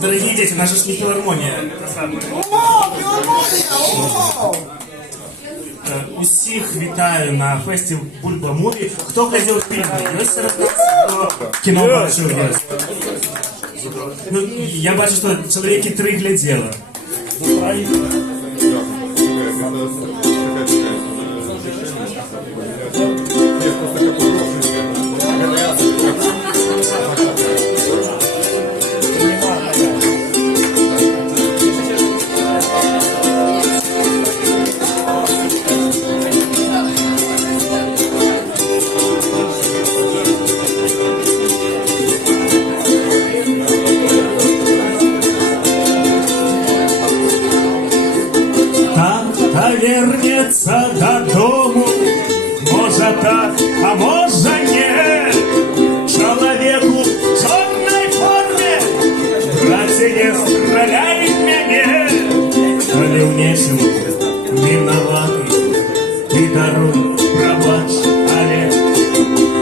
Дорогие дети, наша же не филармония. Усіх вітаю на фесті Бульба Муві. Хто глядел фильмы? Есть кто кино бачив? Ну, я бачу, що чоловіки 3 глядела. Вернется додому, може так, а може ні. Чоловіку в чорній формі, браті, не стріляй в мене. Коли в нечем виноватий, ти даруй, пробач, але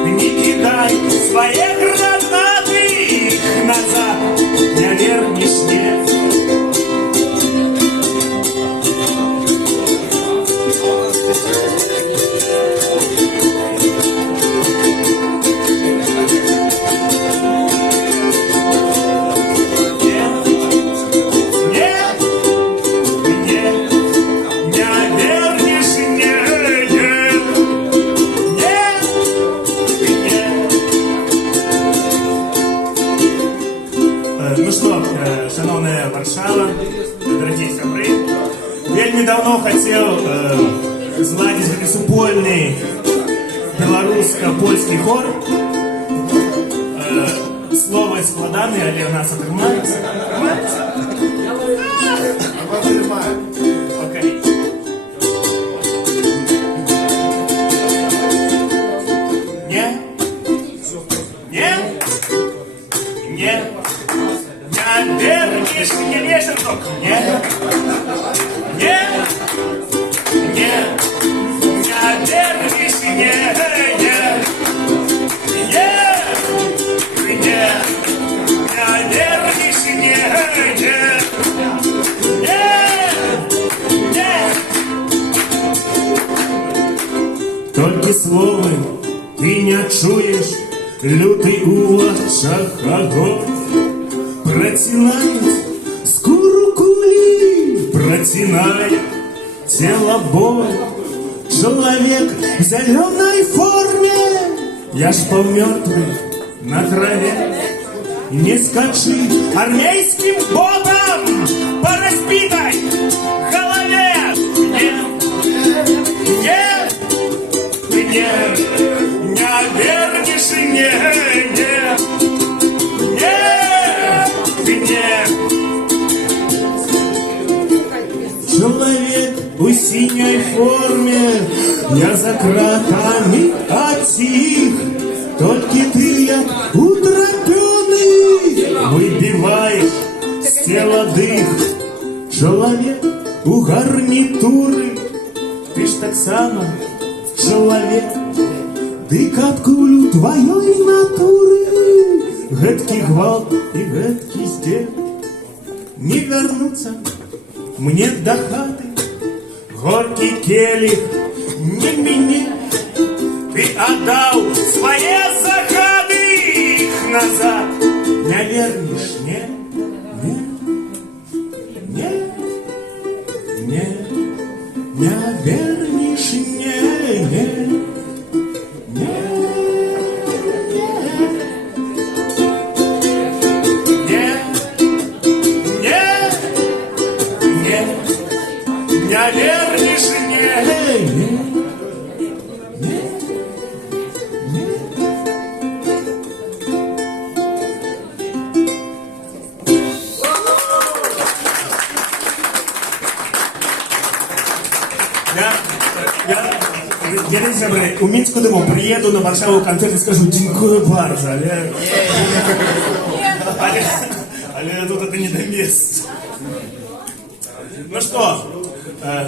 не кидай свої гранати, їх назад не вернеш, ні. Ну что, шановная Варшава, дорогие сябры, вельмі давно хотел зладить этот супольный белорусско-польский хор. Слово складанное, але у нас отрывается. Окей. Не? Не? Не? Не вернешь мне лесенок? Не? Не? Не? Не вернешь мне? Не? Не? Не? Не вернешь мне? Не? Не? Только словы ты не чуешь, лютый у ваших огонь. Протинает скуру кули, протинает тело боль. Человек в зеленой форме, я ж полмертвый на траве. Не скачи армейским ботом по разбитой голове. Нет, нет, нет, не вернешь мне, нет, нет. Человек у синей форме, я за кратами отих. Только ты, я утропенный, выбиваешь с тела дых. Человек у гарнитуры, ты ж так само человек. Дык от кулю твоей натуры, гэткий гвалт и гэткий здесь. Не вернуться мне до хаты, горький келих не мне. Ты отдал свои загады, их назад не вернешь, не, не, не, не, не вернешь, не, не. Не вернешь мне. Я десь у Мінську думав, приїду на Варшаву концерт і скажу «Дякую bardzo», але тут это не до места. Ну что,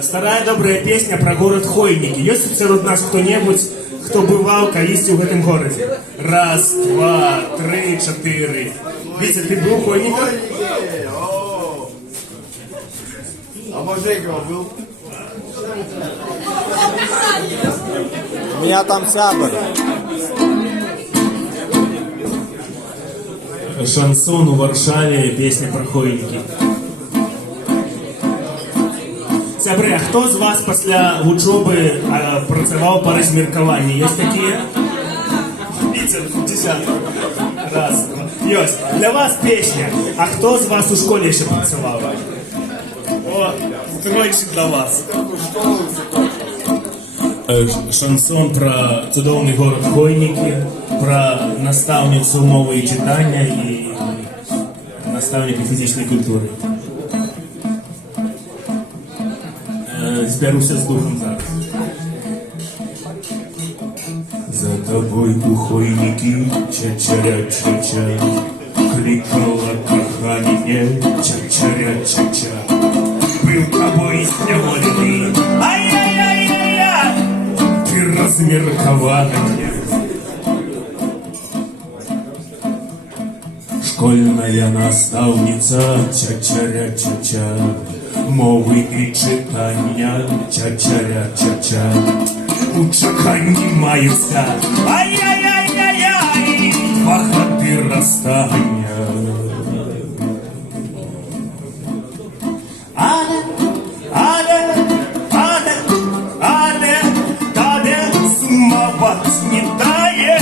Старая добрая песня про город Хойники. Есть сярод нас кто-нибудь, кто бывал колись в этом городе? Раз, два, три, четыре. Витя, ты был в Хойниках? А Божекова был? У меня там сябр. Шансон у Варшаве, песня про Хойники. Сябры, а хто з вас після вучоби працював по размеркованию? Есть такие? Витя, десяток. Раз, два. Есть. Для вас песня. А хто з вас у школе еще працював? О, тройчик для вас. Шансон про цудовний город Хойники, про наставницю мови і читання і наставника фізичної культури. Зберуся з духом зараз. За тобой у Хойники ча-чаря-ча-ча, кликнула кохание ча-чаря-ча-ча. Был тобой зневоленный, ай-яй-яй-яй-яй, ты размеркованная. Школьная наставница ча-чаря-ча-ча, мовы и читания ча-чаря-ча-ча. У чаканні маюся, ай-яй-яй-яй-яй, два ходи розстання. Але, сумовать не дає.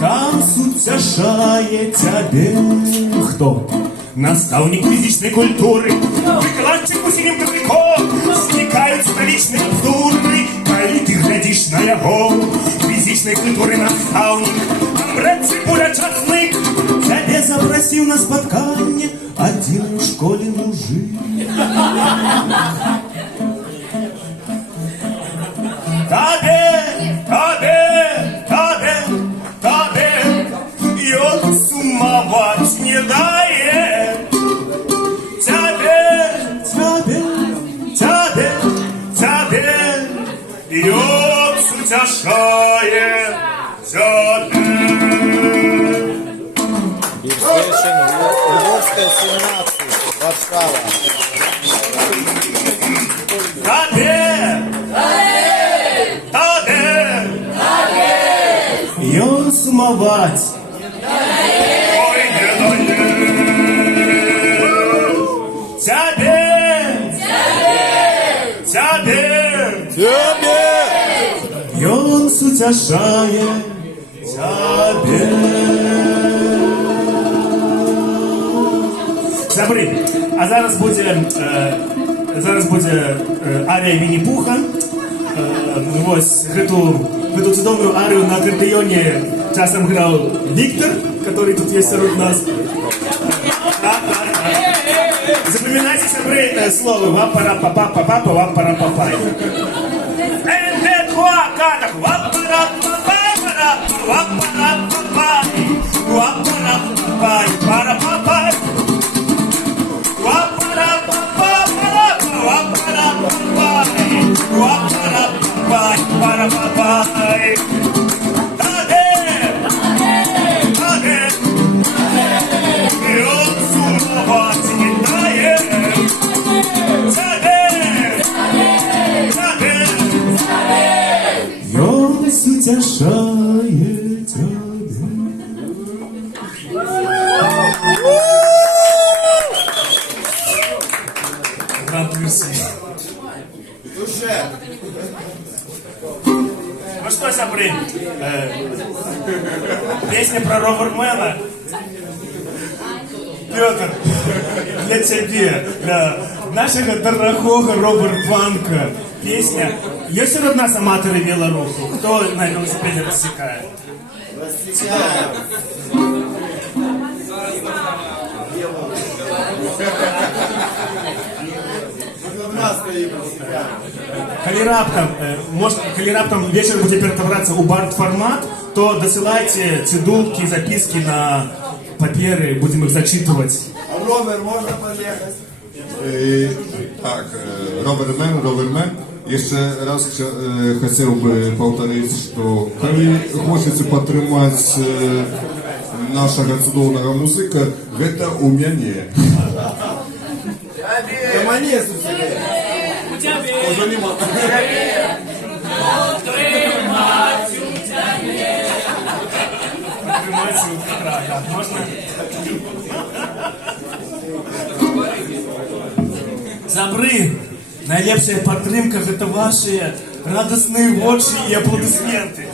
Там суцяшає тебе. Хто? Наставник фізичної культури, викладчик у синім кадиком, зникають столичні культури, коли ти глядиш на його. Фізичної культури наставник, амбрет цибуля часник, тебе запросив на споткання один у школі мужик. Таде, и он сумовать не дает. Тебе, и он сутяшает тебе. И Свешин, Львовская 17, Варшава. Таде, и он сумовать. Ой, не дает. Тебе, и он сутяшает тебе. Забри, а зараз буде арія Вінні-Пуха. Ось гэту цудоўную арію на акордеоне часом грал Виктор, который тут есть среди нас. Запоминайте, сябры, слово ва-пара-па-па-па-па, ва-пара-па-пай. Утешает тебя. Гранд-мерси. Ну что, сябры, песня про Ровермена. Петр, для тебе, для нашего дорогого Роберт-Панка песня. Есть среди нас аматоры велоруху? Кто на велосипеде рассекает? Рассекаем. Калі раптам вечер будзе ператварацца ў бард-фармат, то дасылайце цыдулкі, запіскі на паперы, будем их зачитывать. А ровер можно подъехать? Tak, Roverman. Jeszcze raz chciałbym powtórzyć, że jeżeli chcecie podtrzymać naszego cudownego muzyka, to u mnie nie. Коммунист у тебя. Уже не могу. Забры, найлепшая падтрымка гэта ваши радостные вочы и аплодисменты.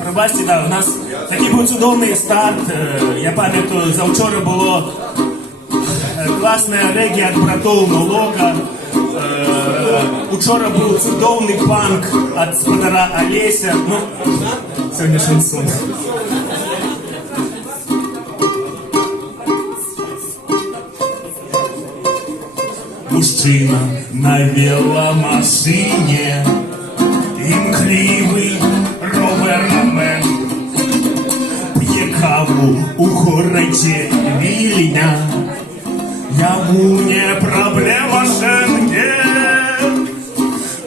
Пробачте, да, у нас такий був цудовний старт. Я пам'ятаю, завчора було класне регі від братов Молока. Учора був цудовний панк від спадара Олеся. Ну, сьогодні шансон. Мужчина на веломашине, імклівий ровермен, п'є каву у городі Вільня. Яму не проблема Шенген,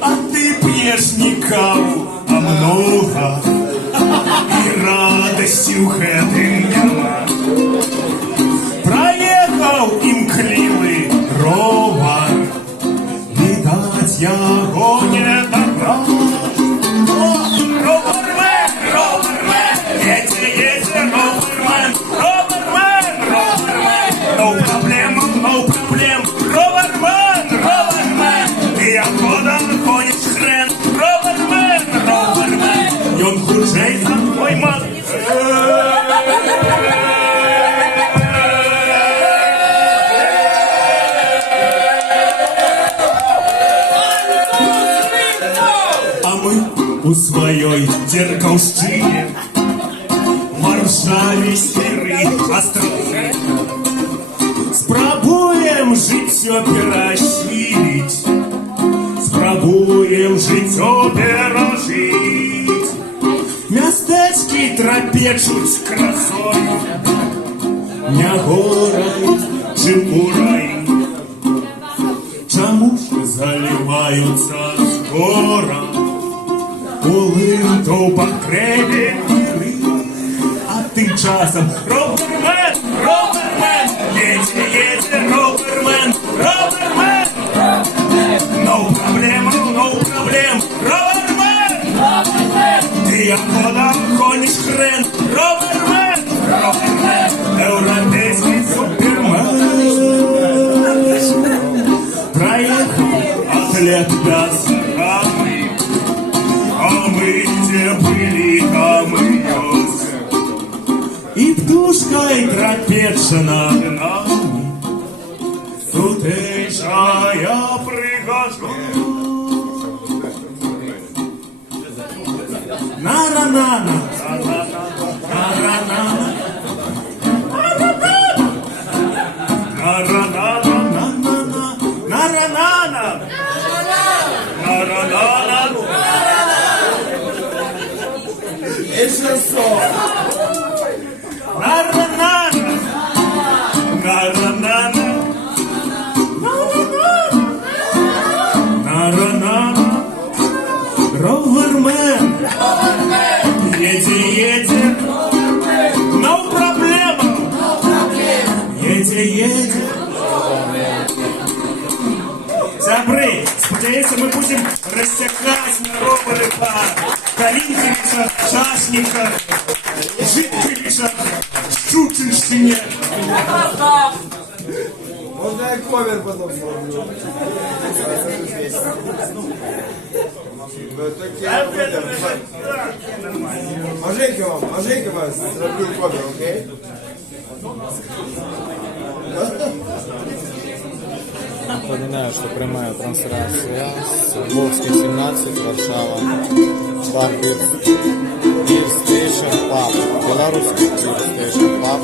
а ты пьешь не каву, а много, и радостью гэтым няма. Проехал імклівий ровер, видать, яго не добрал. Ровермен, ровермен, едет ровермен, ровермен, ровермен, no problem, ровермен, ровермен, ты охота ходишь хрен, ровермен, ровермен, и он худший за твой мат. А мы у своей Деркаўшчыне, Варшаве, Серы, Астрахани спрабуем жыццё перасіліць, спрабуем жыццё перажыць. Мястэчкі трапечуць красою, не горай, чым урай. Чаму ж заліваюцца скора улым па крэве міры? А тым часам ровермен, ровермен, едзе ровермен, ровермен, no problem, ровермен, ты охота гонишь хрен, ровермен, ровермен, европейский супермен. Проехал атлет до Сахары, а мы где были, там и ёс. И птушкой трапеца над нами, тутейшая прихожу. На-ра-на-на, на-ра-на, на-ра-на, на-ра-на, на-ра-на, на-ра-на. Еще сон. На-ра-на-на, на-ра-на-на, на-ра-на. Ровермен, едет, no проблема, едет. Забры, сподіваюся, ми будемо розтягати на ровери по Калинківичах, Шашниках, Житковичах, Щучинщине. Можно я ковер потом сделаю? Можете вас, zrobił ковер, окей? Напоминаю, что прямая трансляция с Львовской 17, Варшава, бар Beer Station Pub, белорусский Beer Station Pub.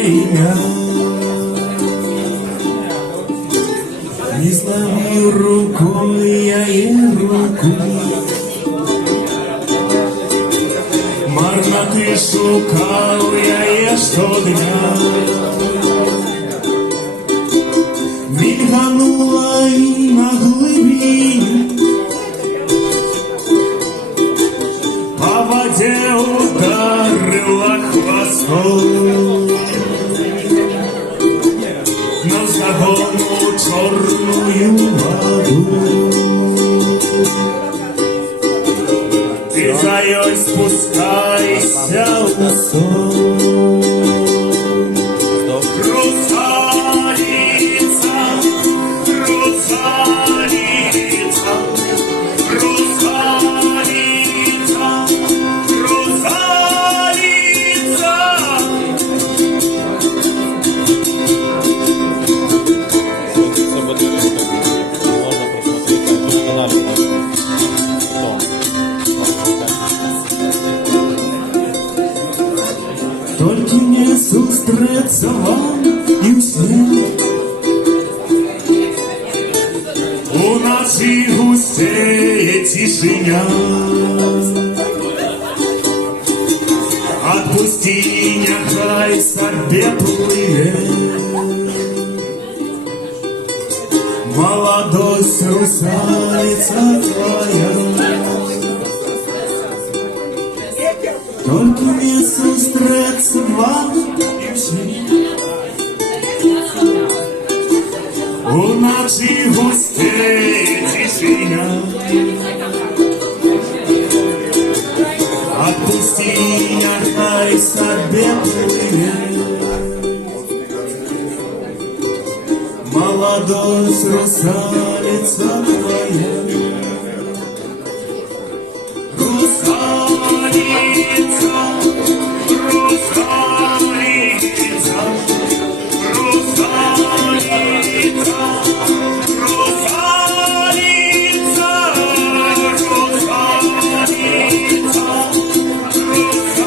имя. Не знаю, рукой я и руку. Марно ты шукал я щодня. Мільганула і на глибині. По воде ударила хвостом. На загону чорную воду. Ты за ёй спускайся в сон. Русалица, русалица, русалица, русалица. Можно просмотреть на канале. Только не зустріться вам і всім. У ночі густеє тишиня. Отпусти, нехай собі плиє. Молодость русалица твоя. Только не зустріться вам і всім. У ночі густеє тишиня. Отпусти, нехай собі плиє. Молодость русалица твоя. Русалица, русалица, русалица, русалица,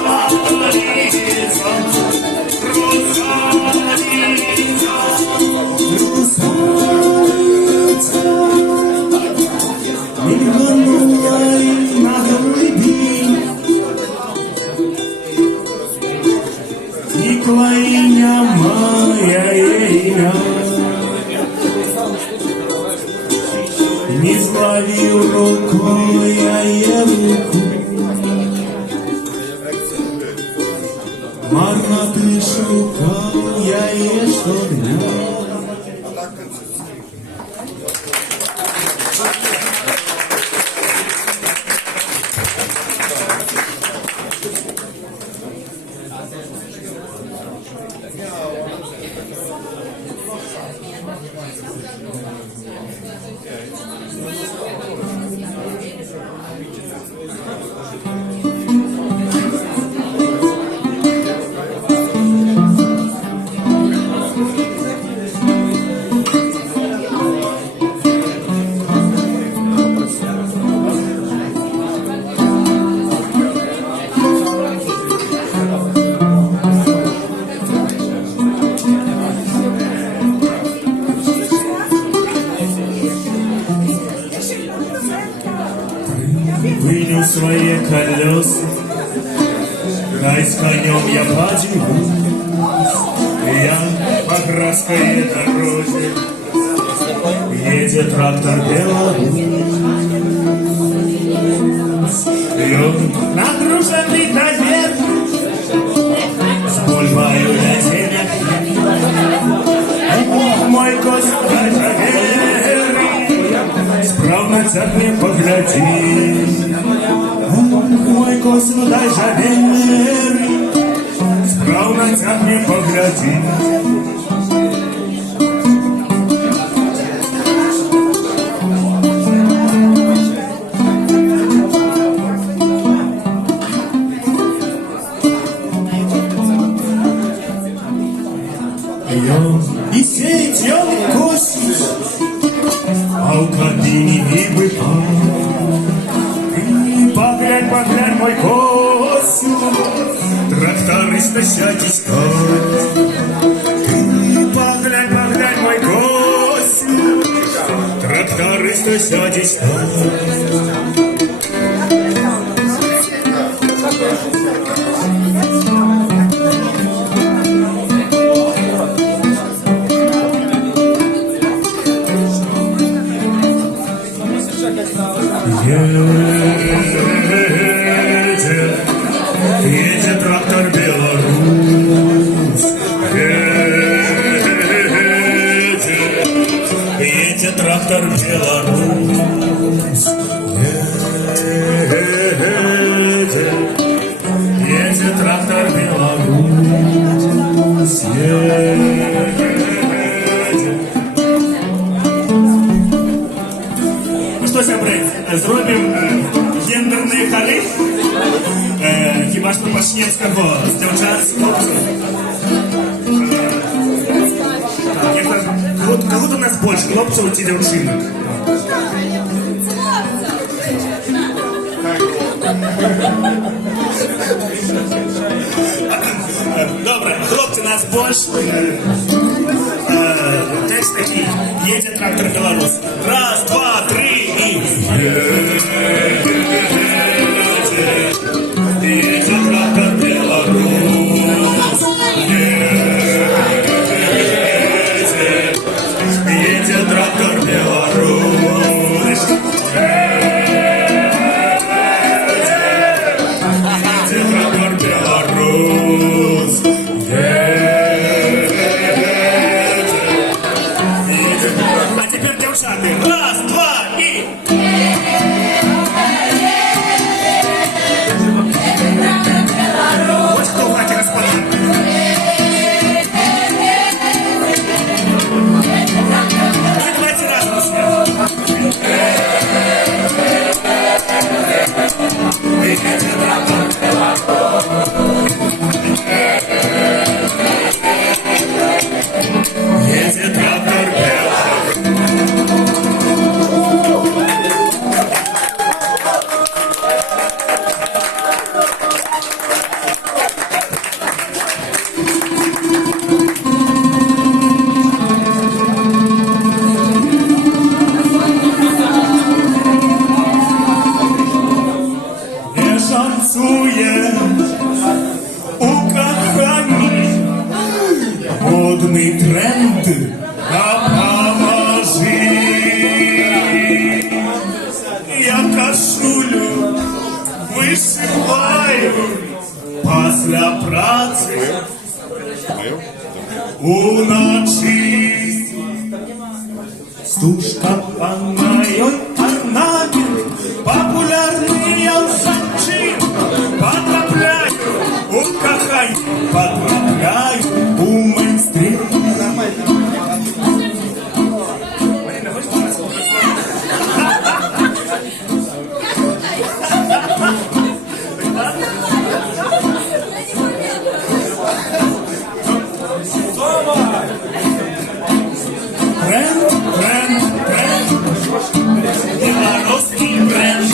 русалица, русалица, русалица. Мільганула і на глибині. Никлаиня моя имя. Не зловил рукой я руку. Марно ты шукал я щодня. Вынес свои колеса, дай с конем я поднимусь. Я по Красской дороге, едет трактор Беларусь. И он нагруженный доверх, с бульвою на землях. Мой Господь верный, справно тягне погляди. Мой Господь верный, справно тягне погляди. И сеять он косит, а у кабине вибы поглянь, мой косит, тракториста сядь искать. Христос сьогодні став. Едет трактор Беларусь, едет трактор Беларусь, едет трактор Беларусь, Ну що, сябри, зробимо гендерні ходи? Хіба що почнемо з кого? З дівчат, з хлопців? Кого у нас більше, хлопців чи дівчинок? Добре, хлопці нас більше. Текст такий. Едет трактор Беларусь. Раз, два, три и... Едет трактор Беларусь. Едет трактор Беларусь. Едет трактор Беларусь. А теперь девчата. Раз, два и... Вот кто в хате господа. Ну, давайте разом все. Едет трактор Беларусь. Nie szancuję ukochani, modny trend, a pomoży. Ja kaszulю вишиваю після праці уночі. Стужка панаю орнамент, популярний я у женщин. Потрапляю у кохань, потрапляю у мейнстрим. Бренд, бренд, бренд, белорусский бренд.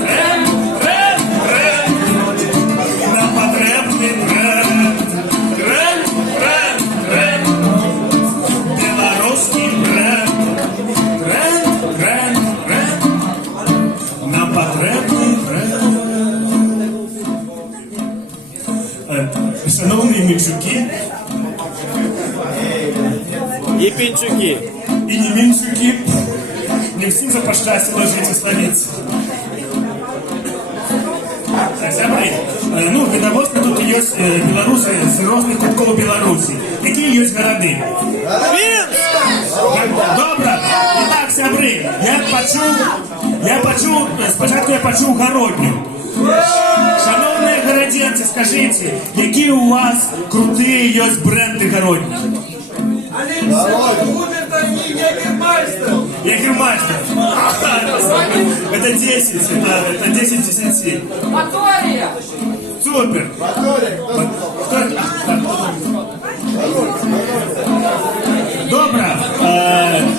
Бренд, бренд, бренд, на потребный бренд. Бренд, бренд, бренд, белорусский бренд. Бренд, бренд, бренд, на потребный бренд. Шановні мічуки, І пінчуки. и не меньшуки, не всем запощастило жить у столицы. Сябры, ну, відомостно тут є білоруси з різних кутків Білорусі. Які є городи? Добре. І так, сябри, спочатку я почув Городню. Шановні городенці, скажіть, які у вас круті є бренди Городні? Егермайстер. Это 10, это 10 10. Мотория! Супер. Добро.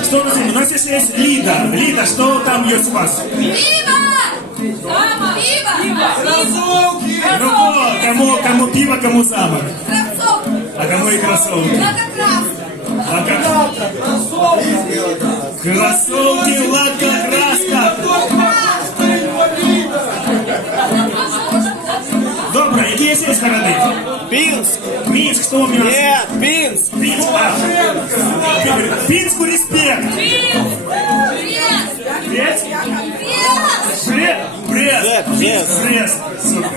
Что у нас есть? У нас еще есть Лида. Лида, что там есть у вас? Пиво! Мама! Пиво! Кроссовки! Ну вот, кому пиво, кому замок. Кроссовки! А кому и кроссовки. Я как раз! А как? Кроссовки! Кроссовки, лака, краска. Добре, які є ці сторони? Пинск. Минск, что у меня? Нет, Пинск. Пинск, Пинску респект. Брест? Брест. Брест. Брест. Супер.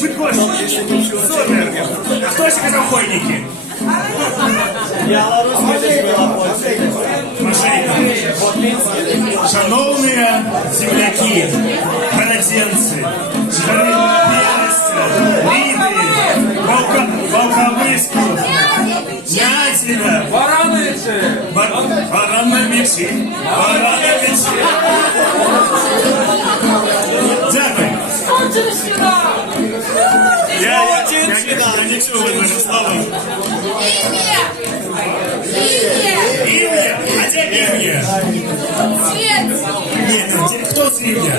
Прикольно. Супер. А кто еще сказал хойники? Шановні земляки, городенці, Переса, Лиды, Волковыску, Нятина, Барановичи, Дякую. Я не чую ваши слова. Ивья? А где Ивья? Нет, кто с Ивья?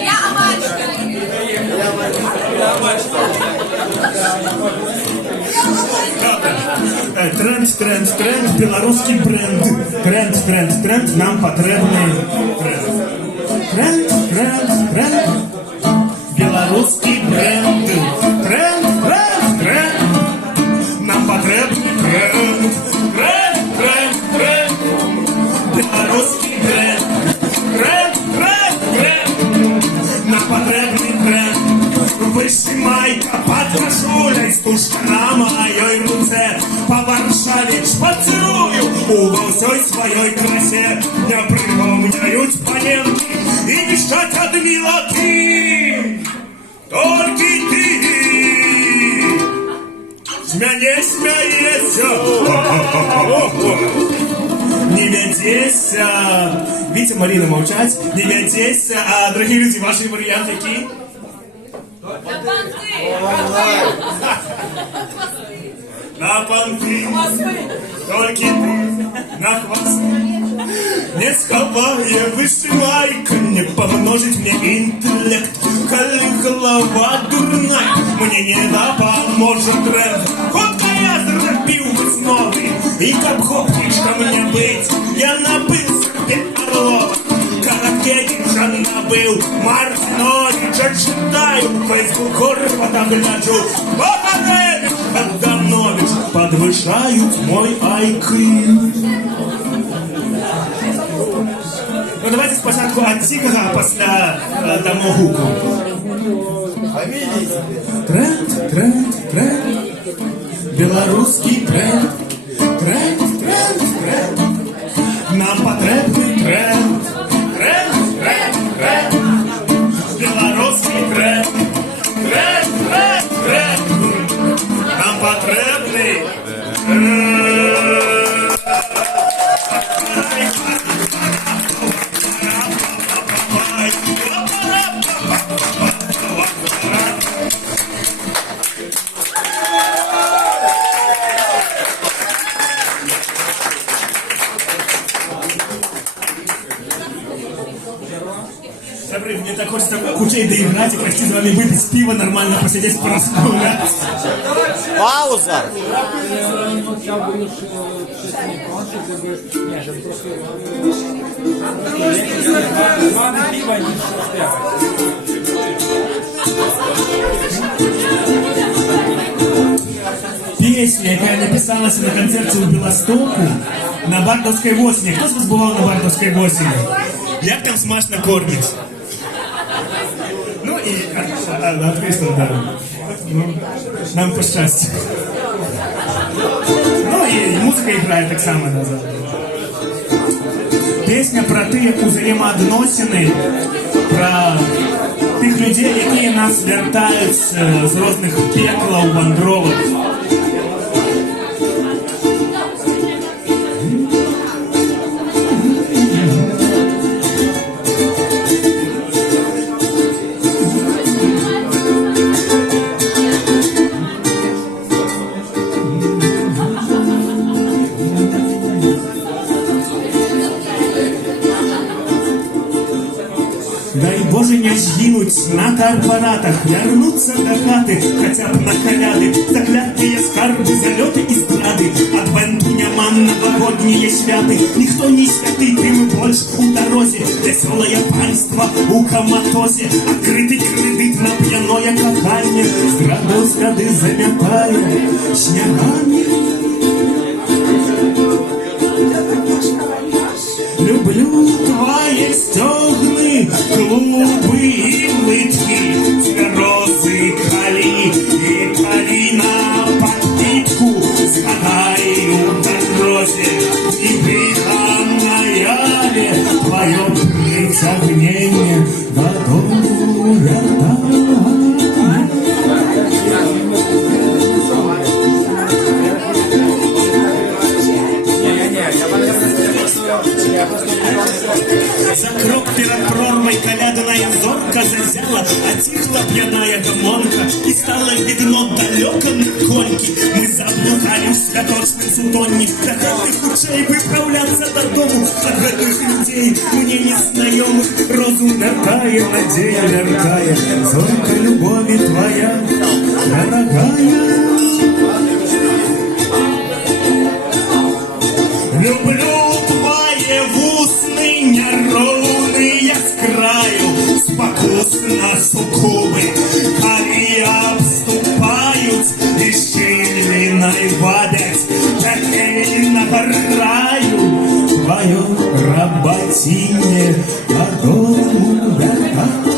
Я Амачка. Тренд, белорусский бренд. Тренд, нам потребный тренд. Белорусский бренд. Тренд, нам потребный тренд. Белорусский бренд. Тренд, нам потребный тренд. Вышли майка под кашулей, стужка на моей руце. По Варшаве шпацирую, ува всей своей красе. Не припомняют паненки и пищать от милоты. Только ты з мяне смяешься. Не вядзеся. Витя, Марина, молчать. Не вядзеся. А, дорогие люди, ваши варианты какие? На понты, только ты, на хвосты. Не сховая вышивайка, не помножить мне интеллект. Коли голова дурная, мне не допоможет рэп. Хотка я зробил весновый, и как хопкишка мне быть. Я набыл себе орлов, Каракетича набыл, Мартиновича читаю, в Фейсбуку фотогляджу. Богатевич, Богданович подвышают мой IQ. Ну давайте спочатку от Тигра, а після дамо гуку. Тренд. Белорусский тренд. Нам потребный тренд. Белорусский тренд. Нам потребный мне так хочется кучей доиграть и почти с вами выпить пиво, нормально посидеть, порасгулять. Пауза. Песня, яка написалася на концерті у Білостоку на Бардовській осені. Хто з вас бував на Бардовській осені? Як там смачно кормять? Ну и открыто, да. Ну, нам по счастью. Ну и музыка играет так само назад. Песня про тих узаємоодносини, про тих людей, які нас вертають з різних пеклів, вандровок. Дай Боже не згинуть на корпоратах, вернуться до хаты, хотя б на коляды, заклятые скарбы, залеты и страды, адвенту няма новогодние святы, никто не святый, тым больше у дорозе, веселое панство у коматозе, открытый кредит на пьяное кохание, зрады замятая снегами. Люблю твои стёгны, клубы и лытки, цверозы, кали и калина подпитку. Сгадаю в дорозе, невиданная ли твое притягнение готово я. За крок перед прорвой колядная зорка зазяла, отихла пьяная гомонка, и стало видно далеко на коньки. Мы заблукали в святочном сутонні, до хаты худшей выправляться додому. От гэтых людей мне незнайомых розум мертая, надея мертая, зорка любови твоя, дорогая. Люблю твои вусны неровные с краю, спокусно суккубы, коли обступают и щельной вадять, такие набираю твое работине по дому дорогая.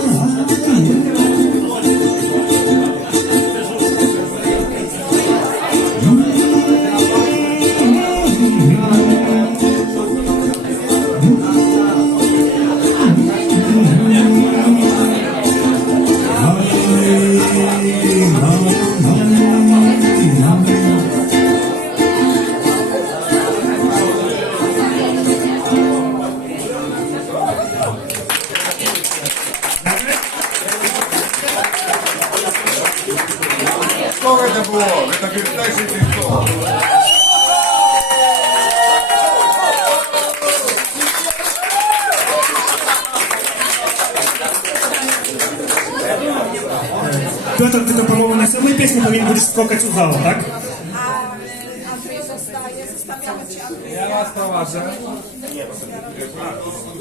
Что это было? Это передача ТикТок. Петр, ты, по-моему, на самой песне повинен будешь скокать у зала, так? Андрей zostawiamy cię, Andrzej. Ja was prowadzę. Dobra, dawaj, ja zostawiam.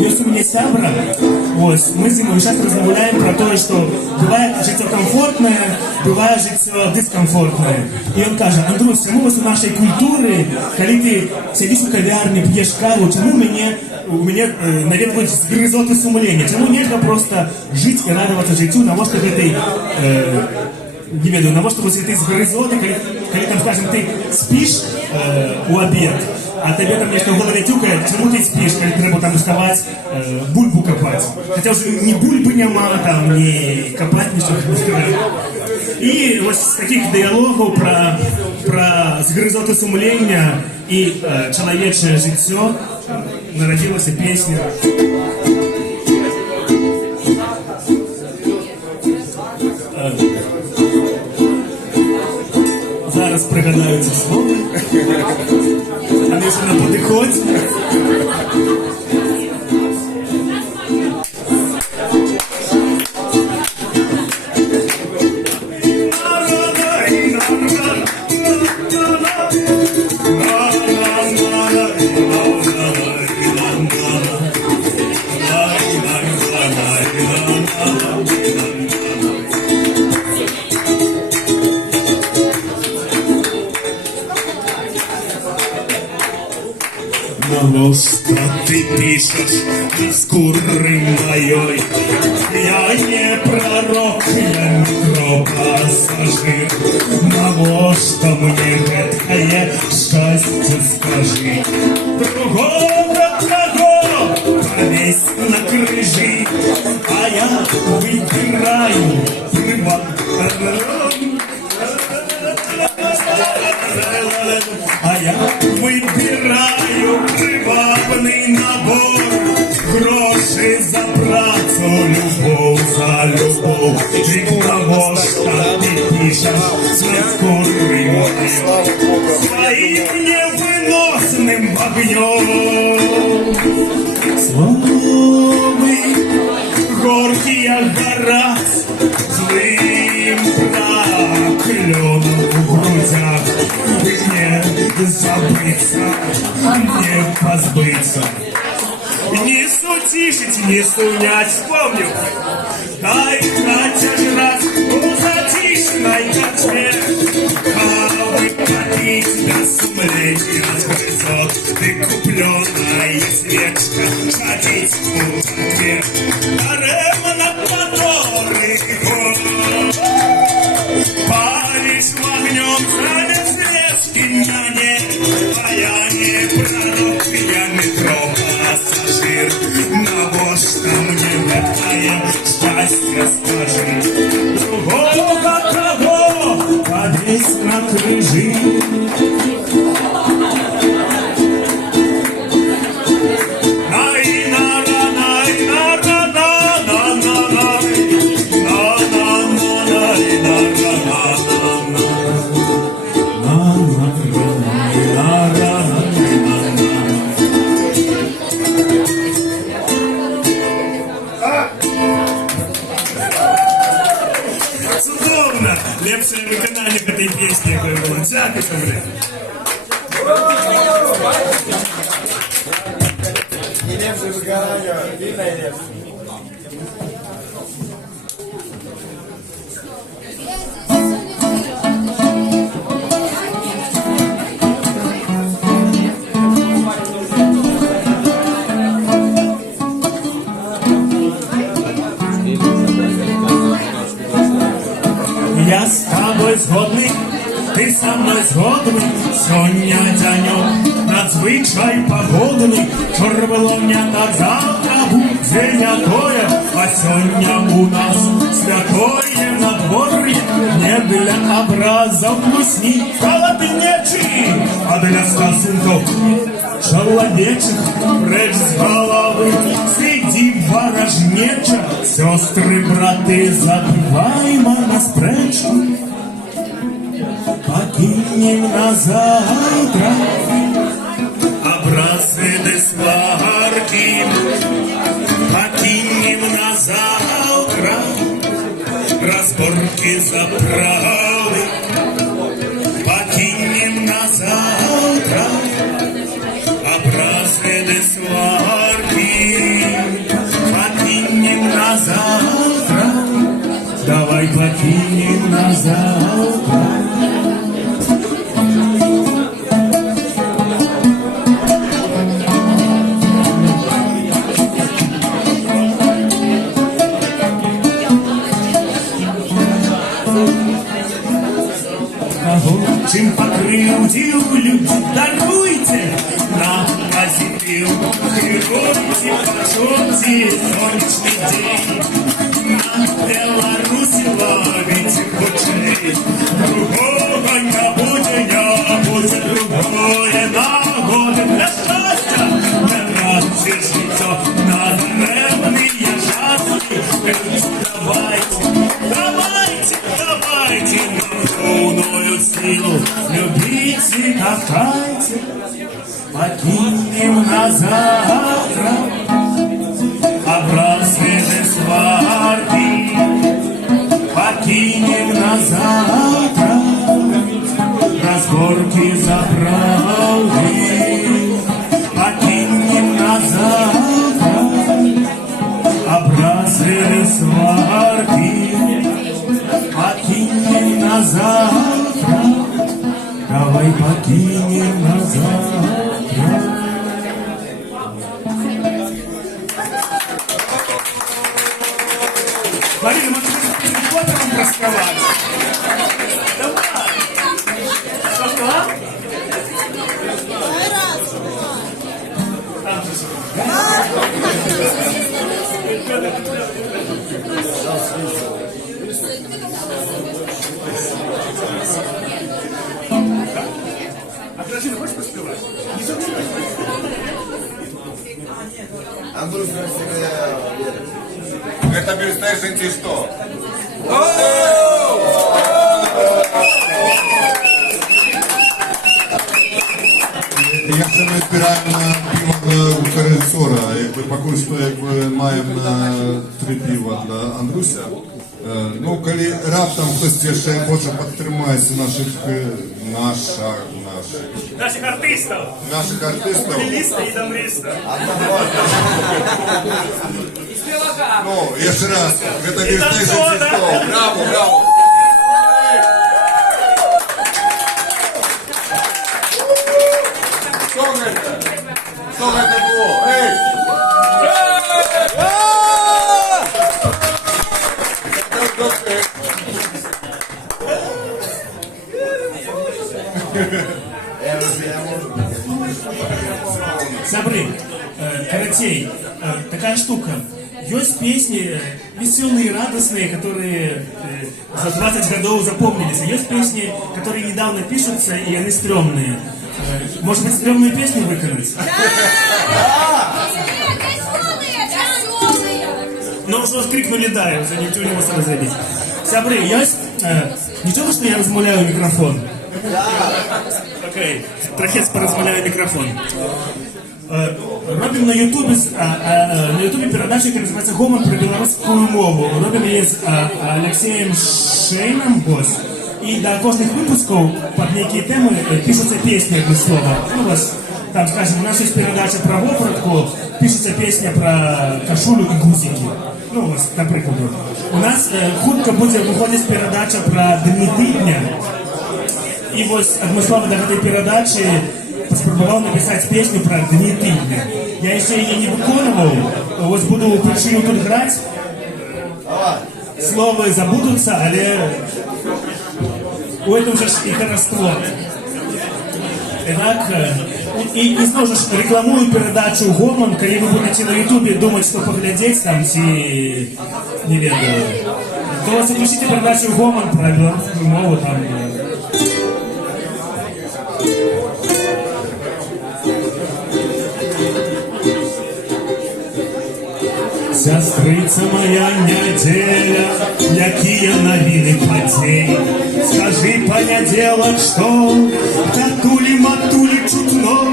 Ёсць у мяне сябра, вось, мы з ім часта размаўляем пра тое, што бывае жыццё камфортнае, бывае жыццё дыскамфортнае. І ён кажа: Андрусь, чаму вось у нашай культуры, калі ты сядзіш у кавярні, п'еш каву, чаму у мяне наведваюць згрызоты сумлення, чаму нельга проста жыць і радавацца жыццю, навошта гэтай не ведаю, навошта вось гэтай згрызоты, калі там, скажем, ты спіш у абед, а тебе там нечто в голове тюкает, чему ты спишь, когда треба там вставать, бульбу копать. Хотя уже ни бульбы няма, там, ни копать, ничего не сказать. И вот с таких диалогов про згрызоты сумления и человечее жыццё народилась песня. Зараз пригадаю ці слова. Вони ж на підході. Навошта ты пишешь на скуры моей? Я не пророк, я микропассажир. Навошта мне редкое счастье, скажи? Другого того повесь на крыжи, а я выбираю приват. А я вибираю привабний набор, гроші за працю, любов за любов. Ти того ж так не пишеш на скорую своим невыносным огнем. Словы горькие горят злым проклёном в грудях. Не забыться, не позбыться, не сутишить, не сунять, вспомню. Дай хотя ж раз у затишной ночи кавы попить до сумления грызет ты купленная свечка садить в окне, даремно который палишь в огнем за свечки няне, а я не продукт, я метро пассажир. На что мне такая счастье, скажи, другого кого повесь на крыжи. Цудовно! Лепшее виконання этой песни, якою було. Дякую, блин. Nie lepsze wygrania, nie najlepsze. Я з тобою згодний, ти со мною згодний. Сьогодні день надзвичай погодний. Чорвеловня на завтра буде якое, а сьогодні у нас святое надвор'я. Не для образов плюсни холоднечі, а для стасунков человечек прочь с головы. Среди ворожнеча сестры, браты, забиваємо на спречку. Покинем на завтра образы де сварки. Покинем на завтра разборки за правды. Покинем на завтра образы де сварки. Покинем на завтра. Давай покинем на завтра. Чим покрыльдил люди, даруйте нам позитив. Хрюйте, пошутите, солнечный день. На Беларуси ловите кучей. Другого не будет другое нагоды для счастья. Не радуйте життя, надаремные жаски. Давайте, давайте полную силу, любите, катайте, покинем на завтра образы де сварки. Покинем на завтра разборки за правды. Покинем на завтра образы де сварки. Покинем на завтра, давай покинем на завтра. Марина, мы вот вам расковали. Давай. Что? Там же. Это бесстрашный что? Якщо ми збираємо пиво для режисера, якби поки що маємо 3 пива для Андруся. Ну, коли раптом хтось ще хоче підтримати Наших артистів. наших артистів, Листа и Дамриста. ну, ще раз, це бесстрашний танцора. стол. Браво, браво! Что это? Что это было? Эй! Сябры, каратей, такая штука. Есть песни веселые, радостные, которые за 20 годов запомнились. А есть песни, которые недавно пишутся, и они стрёмные. Может быть, стрёмную песню выконать? Но уже крикнули «да», и уже ничего не может разрядить. Сябры, есть... Ничего, что я размовляю микрофон? Окей, трохи поразмовляю микрофон. Робимо на Ютубі передачу, яка називається «Гомон про білоруську мову». Робимо її з Олексієм Шейном, і до кожних випусків під які теми пишуться пісні, одне слово. Ну, ось, там, скажем, у нас є передача про вопратку, пишеться пісня про кашулю і гузики. Ну, ось, наприклад. У нас хутко буде виходити передача про дні тижня. І ось, одне слово, до цієї передачі спробував написати пісню про дні тижня. Я ще її не виконував, ось буду причину тут грати. Слова забудуться, але у этого же и хорострот. Итак, і знову ж рекламую передачу «Гомон», коли ви будете на Ютубі думати, що поглядеть там, ці не ведаю, то заключите передачу «Гомон» про білоруську мову там. Сестриця моя неделя, якія новини падзей. Скажи, понеділок, що татулі-матулі чутно.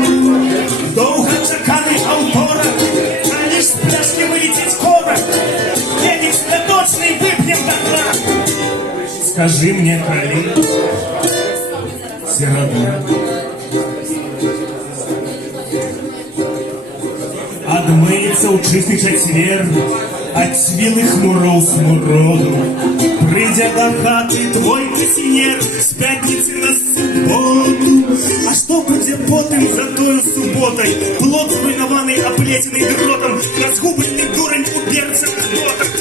Довгочаканий аўторак, а лишь з пляшки вылететь корок. Денег святочный выпьем до дна. Скажи мне, коли середа адмыецца ў чысты чацвер ад цвілых муроў смуроду. Прыйдзе да хаты твой касінер з пятніцы на суботу. А што будзе потым за тою суботай? Плод зруйнаваны, аплецены дротам, разгублены дурань у берцах ботах.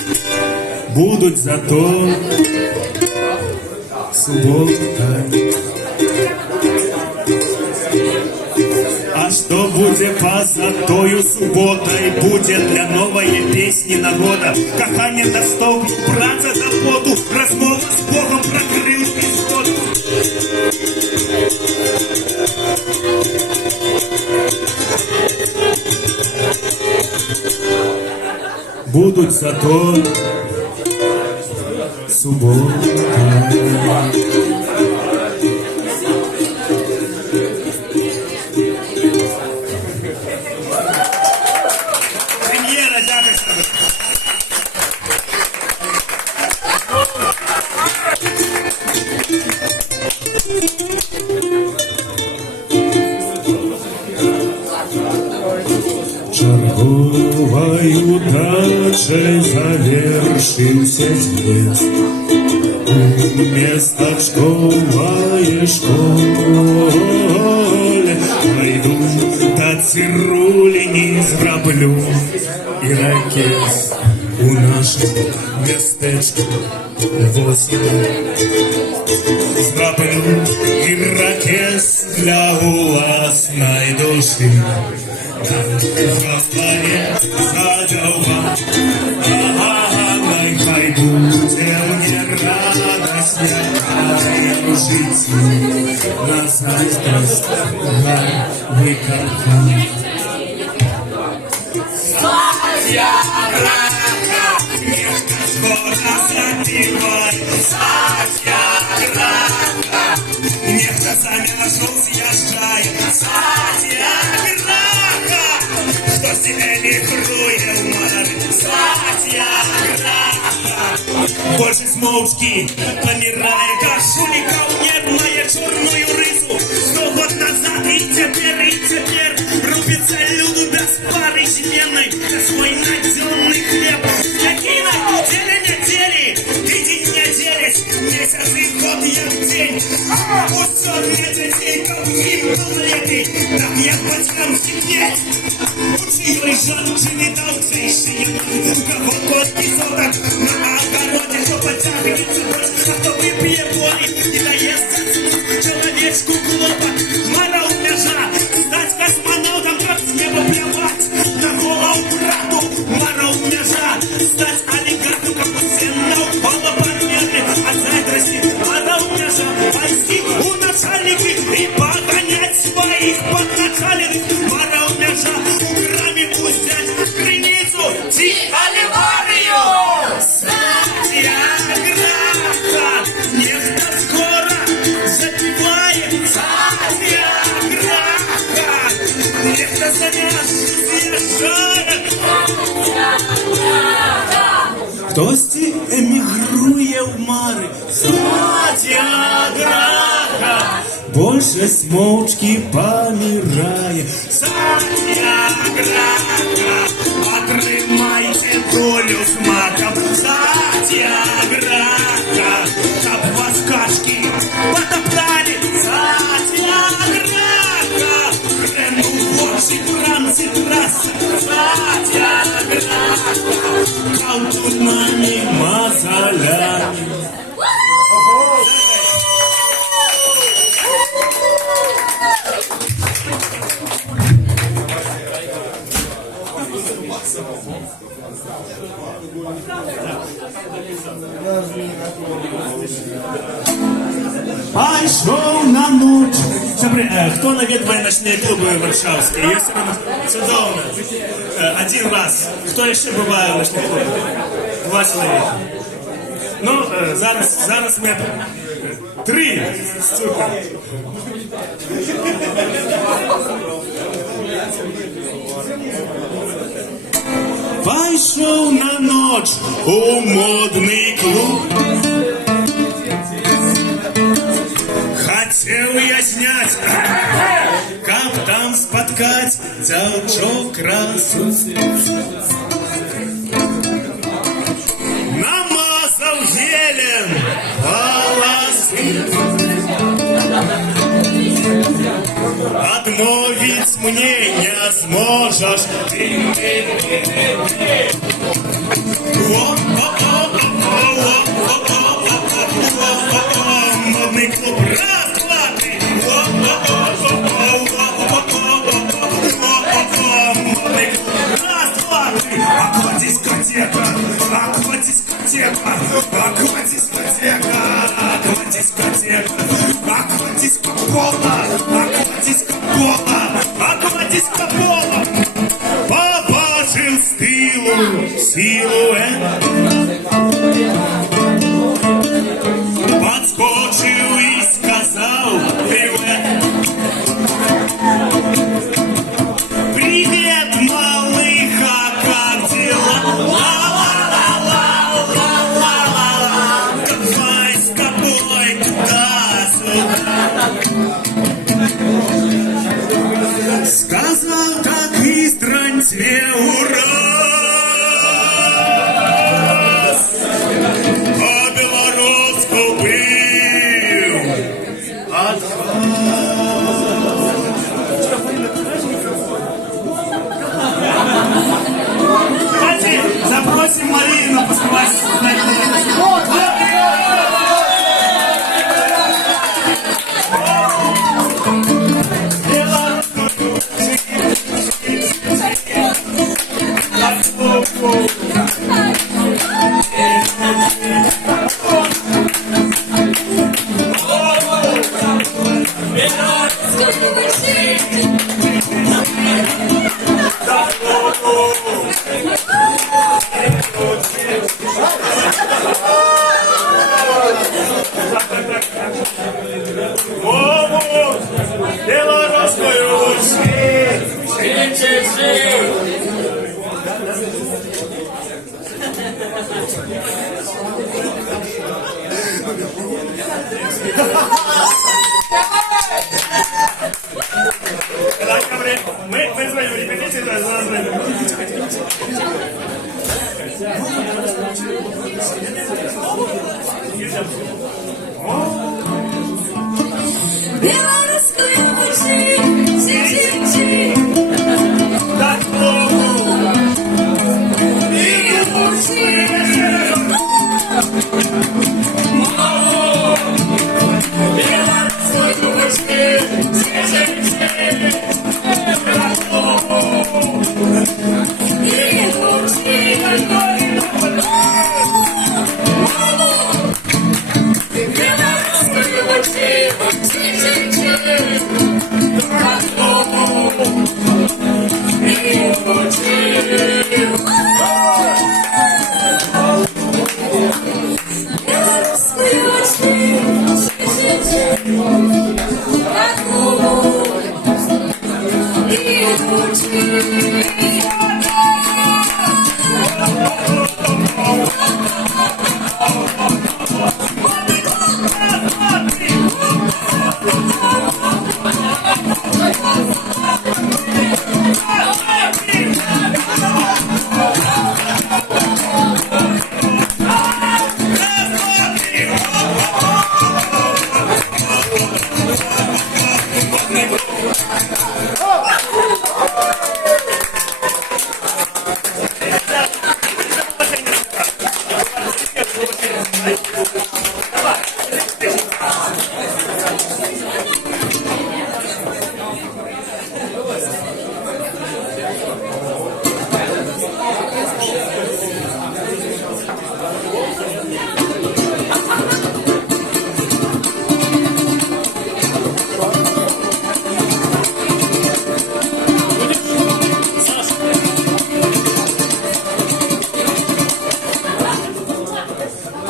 Будуць зато суботай. А что будет поза тою субботой? Будет для новой песни нагода. Кахание на стол, праца за воду, размова с Богом прокрыл исход. Будут зато субботой. Черговою дачей завершился здесь. Место в школе, пойду до цирули не зроблю и ракет у нашего местечка 8. Зроблю и ракет для властной души. Господи, задёва, хай будет мне радость, жить на завтра выкарка. Сатьяграха, нехта скоро забивай. Сатьяграха, нехта замело шел съезжай. Сатьяграха, что себе вихруе в море. Сатьяграха, больше смоучки, помирая, кашулика унервная черную рысу. 100 год назад и теперь рубится люду без пары жменной за свой надземный хлеб. Якина, неделя недели, и день неделись, месяц и год я в день. Пусть он мне детей, как им малолетний, так я батькам сидеть. Училой жанче не дал женщине, у кого костки соток на огороде, кто потягивается дождь, а кто выпьет воли и доест человечку хлопок. Мара у пляжа, стать космонавтом, как с неба плевать на голову брату. Мара у пляжа, стать олигархом, как у сына упала померли от зависти. Мара у пляжа, пойти у начальника и погонять своих подначаленных. Мара у пляжа, у грамме взять границу, ти оливарию. Сатьяграха, нехта скоро забивает. Сатьяграха, нехта съезжает. Хтось эмигрує в мари. Сатьяграха, больше смоучки помирає. Сатьяграха, отримайте долю з маком. Сатьяграха, чтоб вас кашки потоптали. Сатьяграха, хрену воші франці траса. Сатьяграха, каутурнами мазалями. Пошел на ночь. Кто наведывает ночные клубы варшавские? Есть чудовно. Один раз. Кто еще бывает в ночных клубах? 2 человека. Ну, зараз ми 3. Супер. Пошел на ночь у модный клуб. Хотел я снять, как там споткать девчонку красу. Намазал зелень волосы. Отмовить мне не сможешь ты. Модный клуб, раз, два, три. Модный клуб, раз, два, три. Аквадискотека, аквадискотека, аквадискотека, аквадискотека, аквадископола, аквадископола, аквадископола. Побачив стилу, силуэт. Подскочил и сказал привет. Привет, малыха, как дела? Ла-ла-ла-ла-ла-ла-ла-ла. Давай с тобой туда-сюда. Сказал так истранце, ура! Давайте запросим Марину поспевать.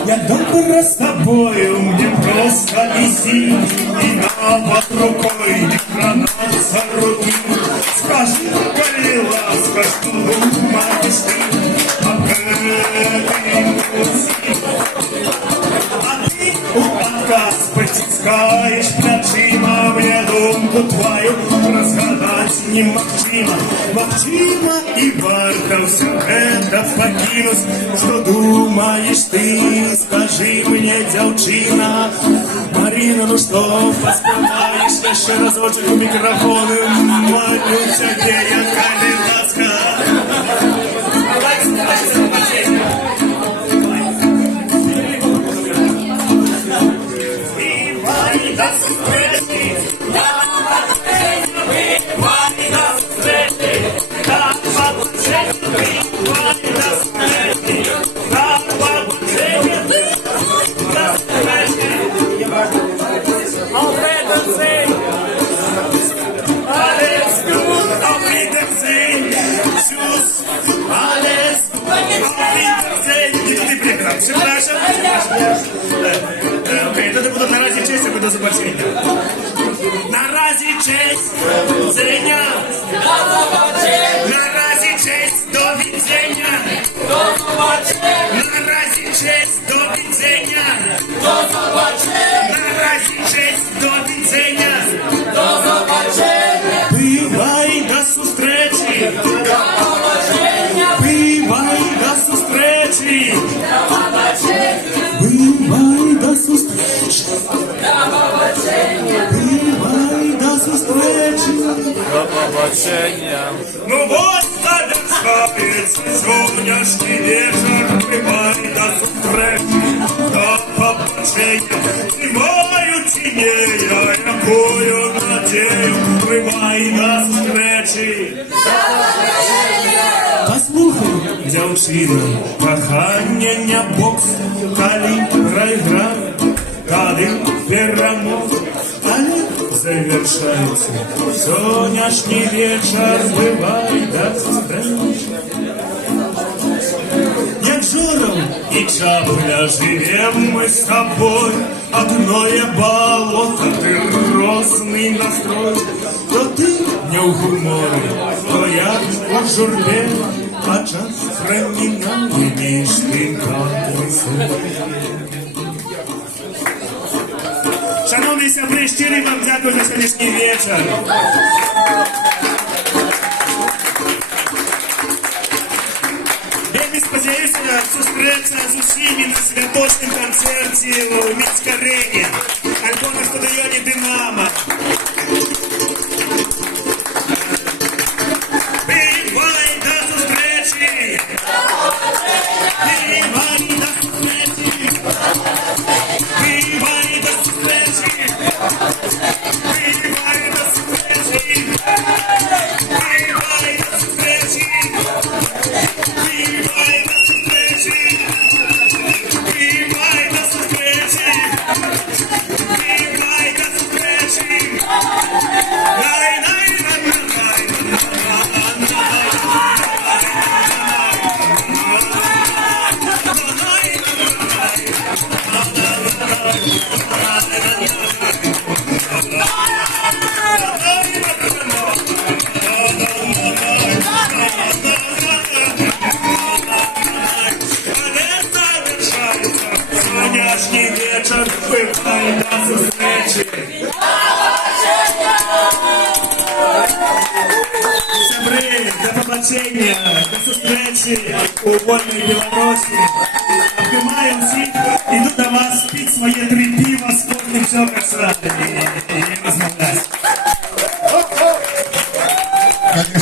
Я добра с тобою, мне просто виси, и на под рукой не хранятся руки. Скажи, коли ласка, что думаешь ты об этой музыке? А ты у подкаст притискаешь плячима, мне думку твою разгадать немагчима. Магчима и варто все это покинуть. Что думаешь ты, скажи мне, девчина. Марина, ну что, поспеваешь еще разочек у микрофона? Молюся, где я, коли ласка. Это буде наразі честь, або до побачення. Наразі честь, зрення. Наразі честь, до відзення. Наразі честь, до відзення. Наразі честь, до відзення. Бивай до зустрічі. Бивай до зустрічі. Бывай до встречи. Бывай до встречи. До побачення. Ну вот завершается сегодняшний вечер. Бывай до встречи. До побачення. Зимою тінея, якою надею. Бывай до встречи. Послухай, дзяўчына, кахання не бокс, калі прайграў, калі перамог, але завершаецца сённяшні вечар, бывай да сустрэчы. Як жураў і чапля живем мы с тобой, одное болото, ты розный настрой, то ты не ў гуморы, то я у журбе, а час промінає між тинками. Шановні сябри, щирий вам дякую за сьогоднішній вечір. Вельми сподіваюся зустрітися з усіми на святочному концерті у Мінськ-арені, або на стадіоні «Динамо». Бывай до встречи! Бывай до встречи! Бывай до встречи! Бывай до встречи! Бывай до встречи! Бывай до встречи! Бывай до встречи! Бывай до встречи! побачення, до зустрічі у вольній Білорусі. Обіймаю всіх, іду до вас пить своє 3 пива з кожним все касати.